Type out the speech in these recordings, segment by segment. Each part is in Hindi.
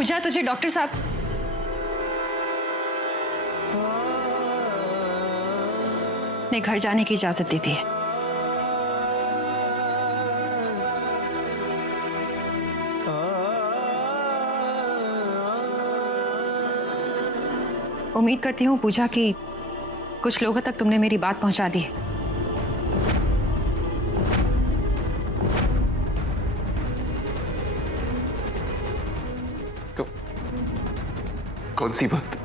पूजा, तुझे डॉक्टर साहब ने घर जाने की इजाजत दी थी। उम्मीद करती हूँ पूजा कि कुछ लोगों तक तुमने मेरी बात पहुंचा दी। कौन सी बात?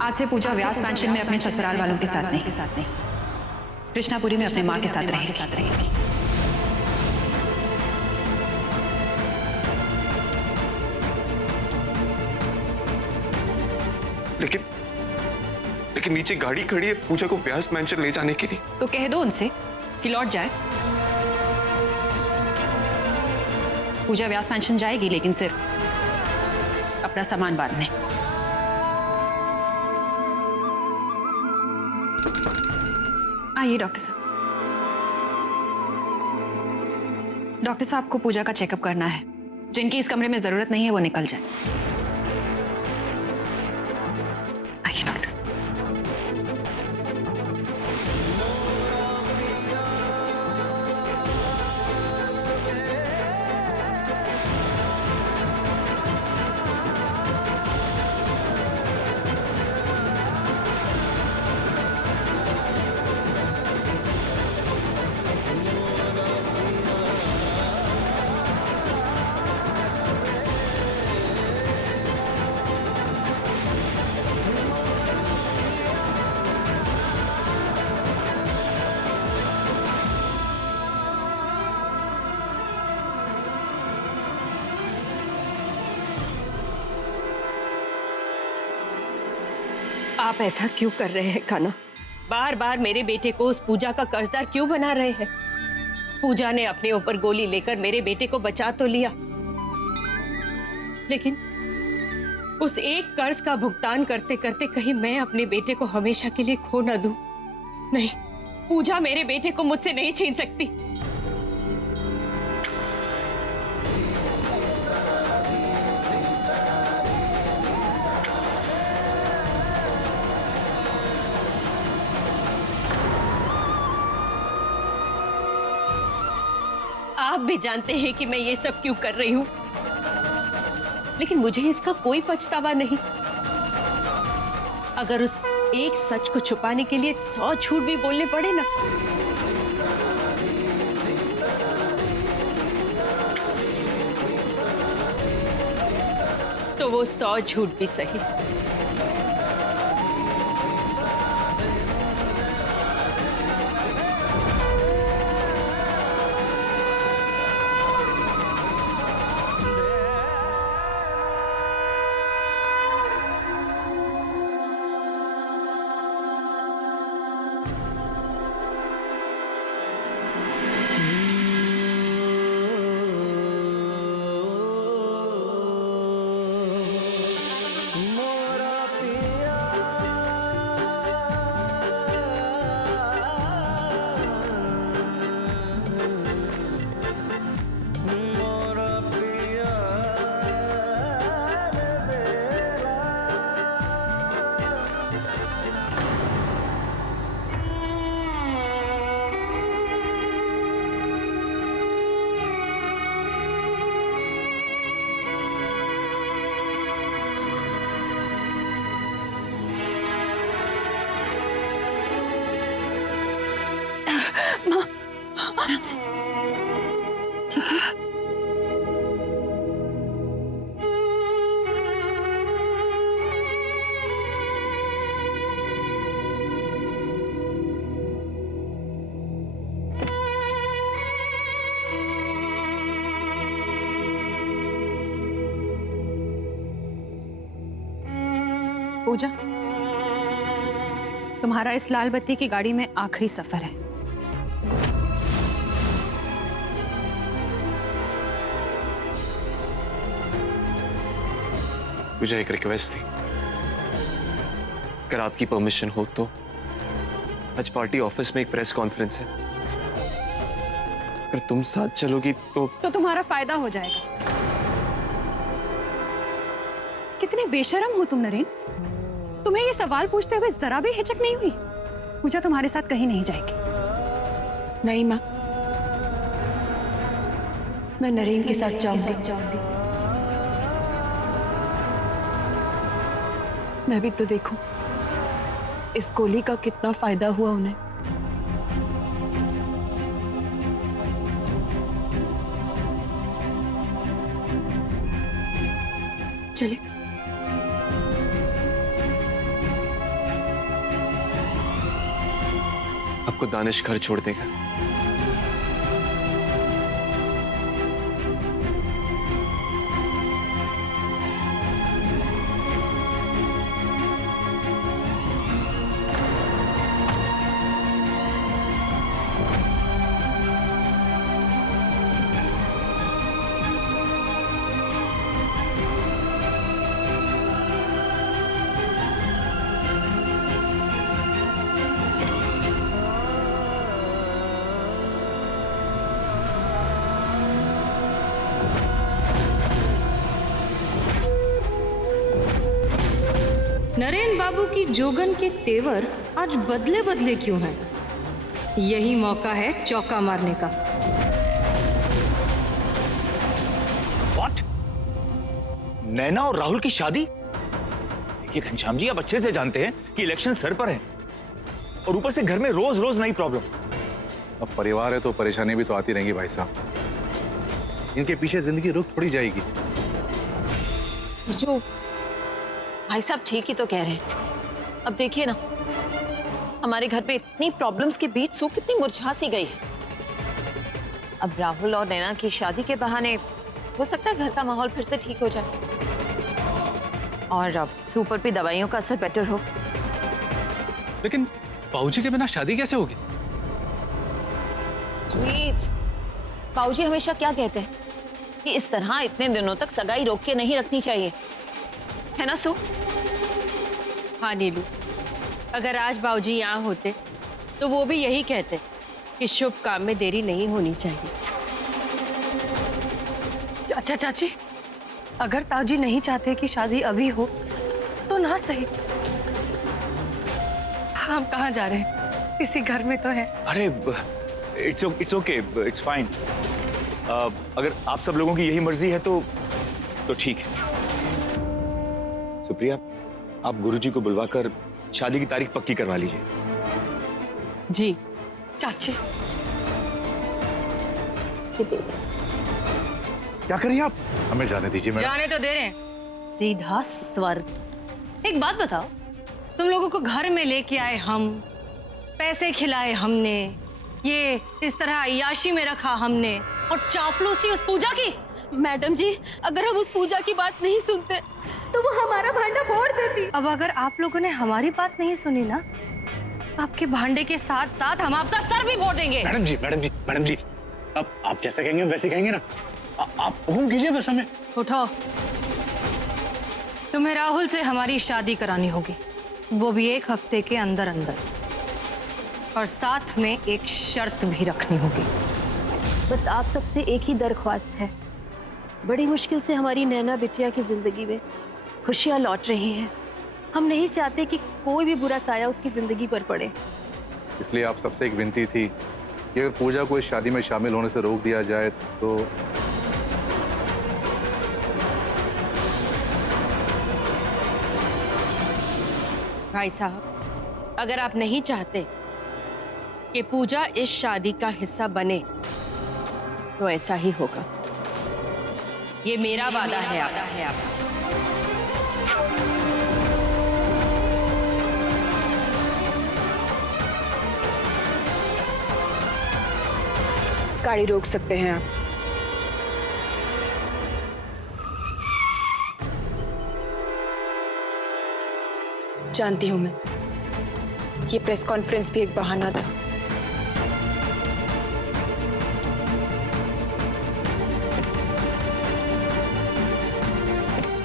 आज से पूजा व्यास मैंशन में अपने ससुराल वालों के साथ नहीं, कृष्णापुरी में अपने माँ के साथ रहेगी। लेकिन नीचे गाड़ी खड़ी है पूजा को व्यास मैंशन ले जाने के लिए। तो कह दो उनसे कि लौट जाए। पूजा व्यास मैंशन जाएगी, लेकिन सिर्फ अपना सामान बांधने। आइए डॉक्टर साहब। डॉक्टर साहब को पूजा का चेकअप करना है। जिनकी इस कमरे में जरूरत नहीं है वो निकल जाए। आइए डॉक्टर। आप ऐसा क्यों कर रहे हैं कान्हा? बार बार मेरे बेटे को उस पूजा का कर्जदार क्यों बना रहे हैं? पूजा ने अपने ऊपर गोली लेकर मेरे बेटे को बचा तो लिया, लेकिन उस एक कर्ज का भुगतान करते करते कहीं मैं अपने बेटे को हमेशा के लिए खो ना दूं। नहीं, पूजा मेरे बेटे को मुझसे नहीं छीन सकती। आप भी जानते हैं कि मैं ये सब क्यों कर रही हूं, लेकिन मुझे इसका कोई पछतावा नहीं। अगर उस एक सच को छुपाने के लिए 100 झूठ भी बोलने पड़े ना, तो वो 100 झूठ भी सही। माँ, आराम से, ठीक है? पूजा, तुम्हारा इस लाल बत्ती की गाड़ी में आखिरी सफर है। मुझे एक रिक्वेस्ट थी, अगर आपकी परमिशन हो तो आज पार्टी ऑफिस में एक प्रेस कॉन्फ्रेंस है, अगर तुम साथ चलोगी तो तुम्हारा फायदा हो जाएगा। कितने बेशरम हो तुम नरेन। तुम्हें ये सवाल पूछते हुए जरा भी हिचक नहीं हुई? पूजा तुम्हारे साथ कहीं नहीं जाएगी। नहीं माँ, मैं नरेन के साथ जाऊंगी। मैं भी तो देखूं इस गोली का कितना फायदा हुआ उन्हें। चलिए। आपको दानिश घर छोड़ देगा। नरेन बाबू की जोगन के तेवर आज बदले बदले क्यों हैं? यही मौका है चौका मारने का। What? नैना और राहुल की शादी? देखिए घनश्याम जी, आप अच्छे से जानते हैं कि इलेक्शन सर पर है और ऊपर से घर में रोज रोज नई प्रॉब्लम। अब परिवार है तो परेशानी भी तो आती रहेंगी भाई साहब। इनके पीछे जिंदगी रुक थोड़ी जाएगी। जो भाई साहब ठीक ही तो कह रहे हैं। अब देखिए ना, हमारे घर पे इतनी प्रॉब्लम्स के बीच सू कितनी मुरझा सी गई है। अब राहुल और नैना की शादी के बहाने हो सकता है घर का माहौल फिर से ठीक हो जाए और अब सू पर भी दवाइयों का असर बेटर हो। लेकिन बाबूजी के बिना शादी कैसे होगी? स्वीट, बाबूजी हमेशा क्या कहते हैं कि इस तरह इतने दिनों तक सगाई रोक के नहीं रखनी चाहिए, है ना सू? हाँ नीलू, अगर आज बाबूजी यहाँ होते तो वो भी यही कहते कि शुभ काम में देरी नहीं होनी चाहिए। अच्छा चाची, अगर ताऊजी नहीं चाहते कि शादी अभी हो तो ना सही। हम कहाँ जा रहे हैं? इसी घर में तो है। अरे इट्स ओके, इट्स फाइन। अगर आप सब लोगों की यही मर्जी है तो ठीक है। सुप्रिया, आप गुरुजी को बुलवाकर शादी की तारीख पक्की करवा लीजिए। जी चाची, क्या करिए आप? हमें जाने दीजिए मैडम। जाने तो दे रहे हैं। सीधा स्वर्ग। एक बात बताओ, तुम लोगों को घर में लेके आए हम, पैसे खिलाए हमने, ये इस तरह अय्याशी में रखा हमने, और चापलूसी उस पूजा की। मैडम जी, अगर हम उस पूजा की बात नहीं सुनते तो वो हमारा भांडा फोड़ देती। अब अगर आप लोगों ने हमारी बात नहीं सुनी ना, आपके भांडे के साथ साथ हम आपका सर भी फोड़ देंगे। मैडम जी, अब आप जैसा कहेंगे वैसे कहेंगे ना। आप हुक्म कीजिए बस हमें। उठो, तुम्हें राहुल से हमारी शादी करानी होगी, वो भी 1 हफ्ते के अंदर अंदर, और साथ में एक शर्त भी रखनी होगी। बस आप सबसे एक ही दरख्वास्त है। बड़ी मुश्किल से हमारी नैना बिटिया की जिंदगी में खुशियां लौट रही हैं। हम नहीं चाहते कि कोई भी बुरा साया उसकी जिंदगी पर पड़े। इसलिए आप सबसे एक विनती थी कि अगर पूजा को इस शादी में शामिल होने से रोक दिया जाए तो। भाई साहब, अगर आप नहीं चाहते कि पूजा इस शादी का हिस्सा बने तो ऐसा ही होगा। ये मेरा वादा है आपसे। गाड़ी रोक सकते हैं आप। जानती हूं मैं, ये प्रेस कॉन्फ्रेंस भी एक बहाना था।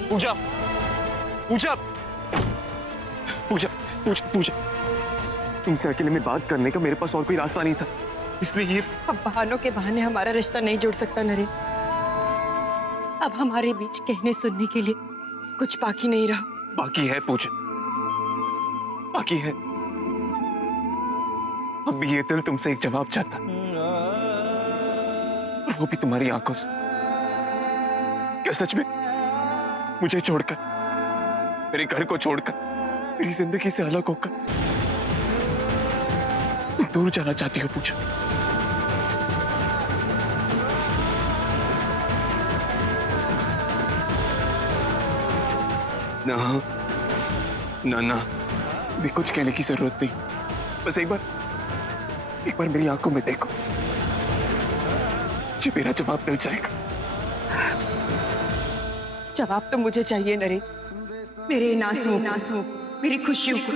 पूजा, पूजा, पूजा, पूजा, पूजा, तुमसे अकेले में बात करने का मेरे पास और कोई रास्ता नहीं था। इसलिए अब बहानों के बहाने हमारा रिश्ता नहीं जुड़ सकता नरेन। अब हमारे बीच कहने सुनने के लिए कुछ बाकी नहीं रहा। बाकी है पूजा, बाकी है। अब भी ये दिल तुमसे एक जवाब चाहता, और वो भी तुम्हारी आंखों से। क्या सच में मुझे छोड़कर, मेरे घर को छोड़कर, मेरी जिंदगी से अलग होकर तुम दूर जाना चाहती हो पूजा? ना ना ना, भी कुछ कहने की जरूरत नहीं। बस एक बार मेरी आंखों में देखो, मुझे मेरा जवाब मिल जाएगा। जवाब तो मुझे चाहिए नरेन, मेरे इन आंसुओं, मेरी खुशियों को,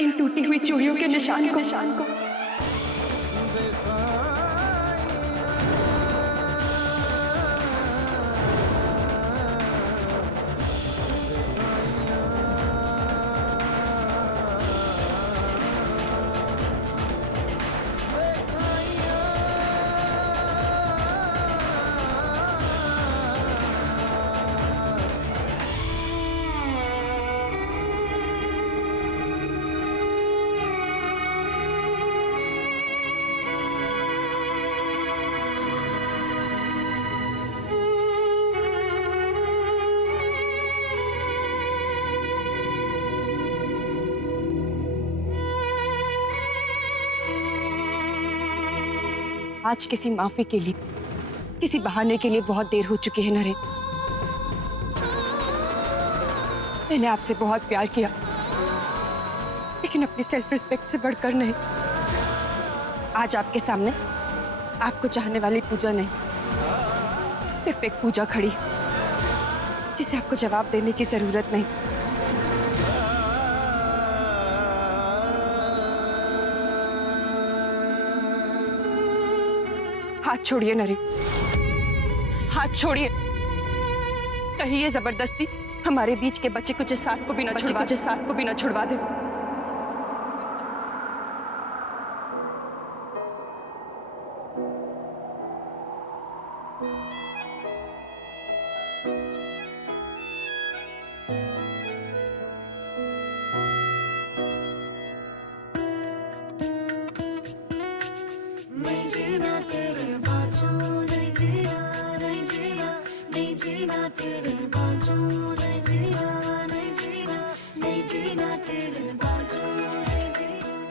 इन टूटी हुई चूड़ियों के निशान को। आज किसी माफी के लिए, किसी बहाने के लिए बहुत देर हो चुकी है नरेन। मैंने आपसे बहुत प्यार किया, लेकिन अपनी सेल्फ रिस्पेक्ट से बढ़कर नहीं। आज आपके सामने आपको चाहने वाली पूजा नहीं, सिर्फ एक पूजा खड़ी, जिसे आपको जवाब देने की जरूरत नहीं। हाथ छोड़िए नरेन, हाथ छोड़िए। कहीं ये जबरदस्ती हमारे बीच के बच्चे कुछ साथ को भी न छुड़वा दे।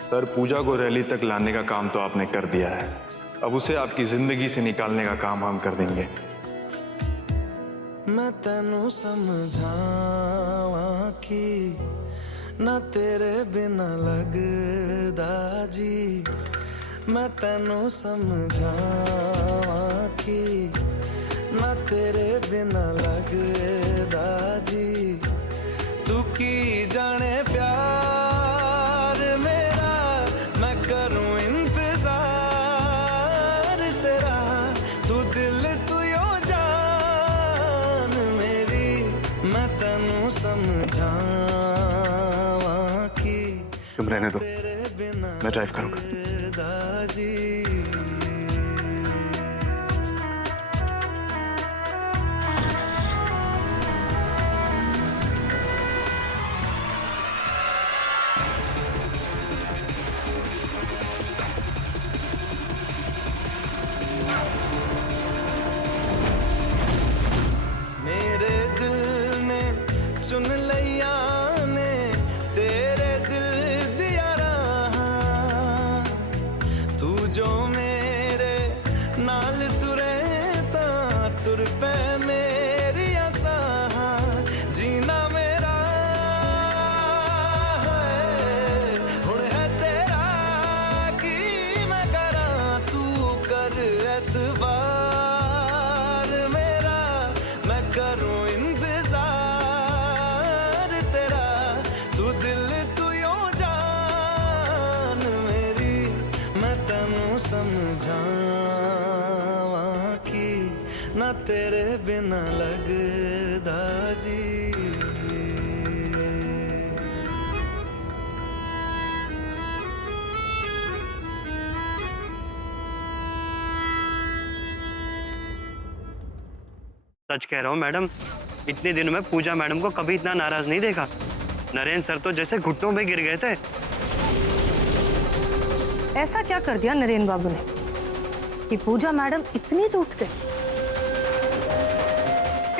सर, पूजा को रैली तक लाने का काम तो आपने कर दिया है, अब उसे आपकी जिंदगी से निकालने का काम हम कर देंगे। मैं तेनू समझावा कि ना तेरे बिना लगदा जी, मैं तेनू समझावा कि ना तेरे बिना लगदा जी। तू की जाने प्यार मेरा, मैं करूं इंतजार तेरा। तू दिल तू यो जान मेरी, मैं तेनू समझावा कि तुम रहने दो, मैं ड्राइव करूंगा। जी मेरे दिल ने चुन लिया ने तेरे दिल दिया रहा। तू जो मेरे नाल तुरे ता तुर पे मेरी आसा। जीना मेरा है हुण है तेरा की मैं करा। तू कर एतबार मेरा, मैं करूं इंतजार तेरा। तू दिल तू यो जान मेरी, मैं तेनू समझावा कि ना तेरे बिना लगदा जी। सच कह रहा हूँ मैडम, इतने दिनों में पूजा मैडम को कभी इतना नाराज नहीं देखा। नरेन सर तो जैसे घुटनों में गिर गए थे। ऐसा क्या कर दिया नरेन बाबू ने कि पूजा मैडम इतनी रूठ गई?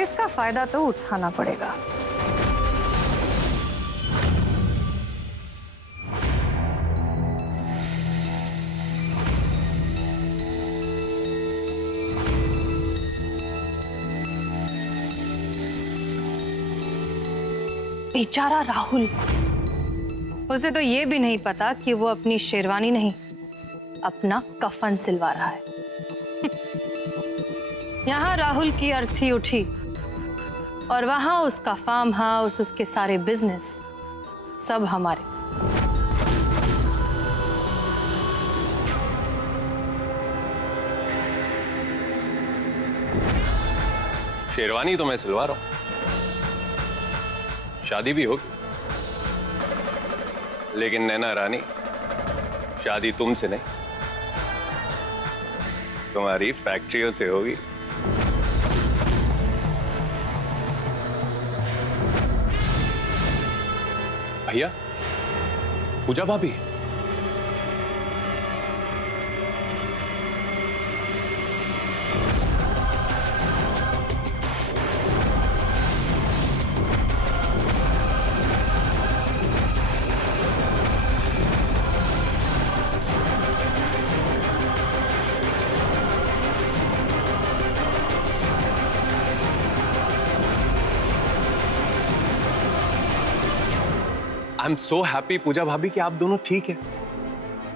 इसका फायदा तो उठाना पड़ेगा। बेचारा राहुल, उसे तो ये भी नहीं पता कि वो अपनी शेरवानी नहीं, अपना कफन सिलवा रहा है। यहाँ राहुल की अर्थी उठी और वहां उसका फार्म हाउस, उसके सारे बिजनेस, सब हमारे। शेरवानी तो मैं सिलवा रहा हूं, शादी भी होगी, लेकिन नैना रानी, शादी तुमसे नहीं, तुम्हारी फैक्ट्रियों से होगी। भैया, पूजा भाभी, आई एम सो हैप्पी पूजा भाभी कि आप दोनों ठीक है।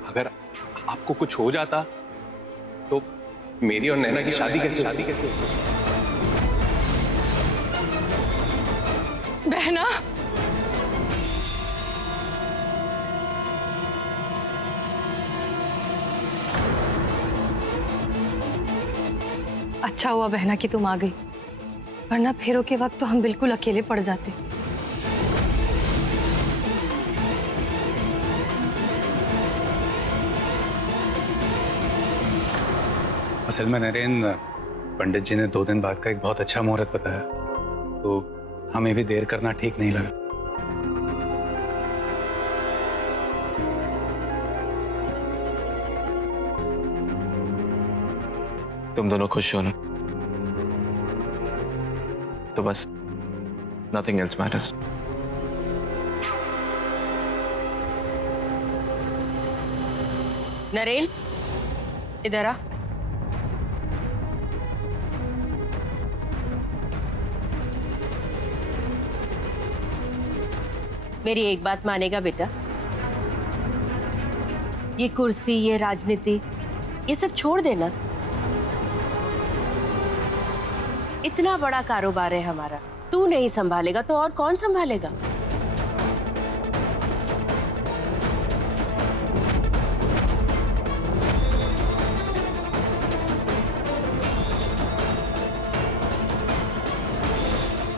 अगर आपको कुछ हो जाता तो मेरी और नैना की शादी कैसे होती? बहना, अच्छा हुआ बहना कि तुम आ गई, वरना फेरों के वक्त तो हम बिल्कुल अकेले पड़ जाते। असल में नरेन, पंडित जी ने 2 दिन बाद का एक बहुत अच्छा मुहूर्त बताया, तो हमें भी देर करना ठीक नहीं लगा। तुम दोनों खुश हो ना, तो बस नथिंग एल्स मैटर्स। नरेन, इधर आ। मेरी एक बात मानेगा बेटा? ये कुर्सी, ये राजनीति, ये सब छोड़ देना। इतना बड़ा कारोबार है हमारा, तू नहीं संभालेगा तो और कौन संभालेगा?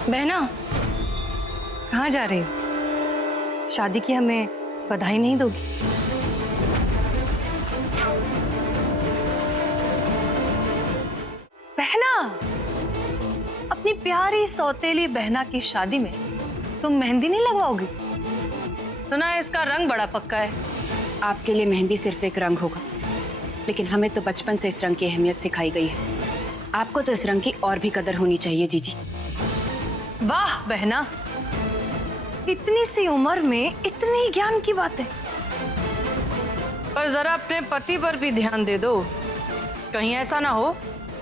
बहना, कहाँ जा रही हो? शादी की हमें बधाई नहीं दोगी? बहना, अपनी प्यारी सौतेली बहना की शादी में तुम मेहंदी नहीं लगवाओगी? सुना है इसका रंग बड़ा पक्का है। आपके लिए मेहंदी सिर्फ एक रंग होगा, लेकिन हमें तो बचपन से इस रंग की अहमियत सिखाई गई है। आपको तो इस रंग की और भी कदर होनी चाहिए जीजी। वाह बहना, इतनी सी उम्र में इतनी ज्ञान की बातें। पर जरा अपने पति पर भी ध्यान दे दो, कहीं ऐसा ना हो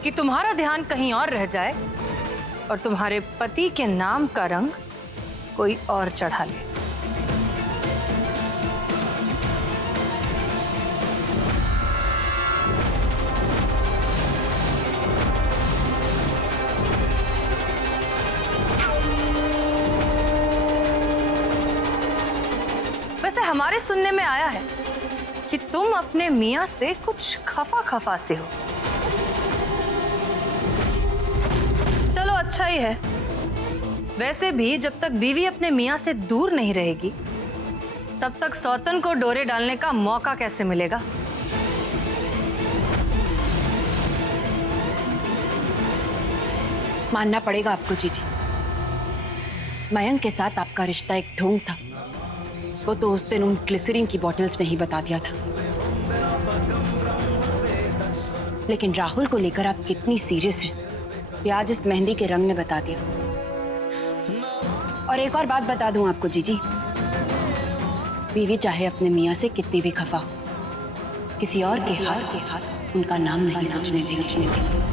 कि तुम्हारा ध्यान कहीं और रह जाए और तुम्हारे पति के नाम का रंग कोई और चढ़ा ले। वैसे हमारे सुनने में आया है कि तुम अपने मियां से कुछ खफा खफा से हो। चलो अच्छा ही है। वैसे भी जब तक बीवी अपने मियां से दूर नहीं रहेगी, तब तक सौतन को डोरे डालने का मौका कैसे मिलेगा? मानना पड़ेगा आपको जीजी, मयंक के साथ आपका रिश्ता एक ढोंग था। वो तो उस दिन उन ग्लिसरीन की बॉटल्स ने ही बता दिया था, लेकिन राहुल को लेकर आप कितनी सीरियस हैं ये आज इस मेहंदी के रंग ने बता दिया। और एक और बात बता दूं आपको जीजी, बीवी चाहे अपने मियाँ से कितनी भी खफा हो, किसी और के हाथ उनका नाम नहीं सोचने देगी।